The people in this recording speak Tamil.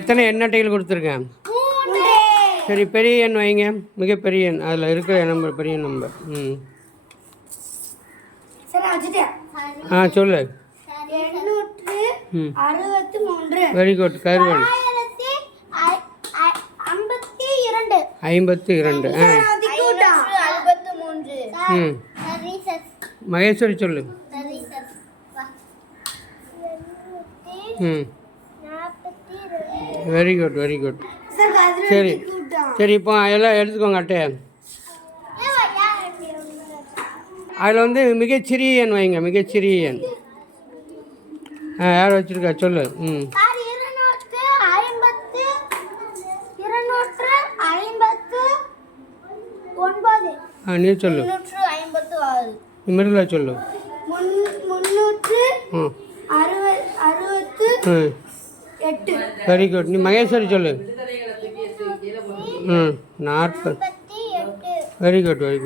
எத்தனை எண் அட்டைகள் கொடுத்துருக்கேன்? சரி, பெரிய எண் வைங்க. மிகப்பெரிய எண் அதில் இருக்கிற நம்பர், பெரிய நம்பர். சொல்லு. Very good. கருவன் 52. மகேஸ்வரி சொல்லு. Very good, very good. சரி சரி, இப்போ எல்லாம் எடுத்துக்கோங்க அட்டையை. அதில் மிகச்சிறிய எண் வைங்க. மிகச்சிறிய எண் யார் வச்சுருக்கா சொல்லு. நீ சொல்லு. மிருதுலா சொல்லு. 368. Very good. நீ மகேஸ்வரி சொல்லு. 40. Very good, very good.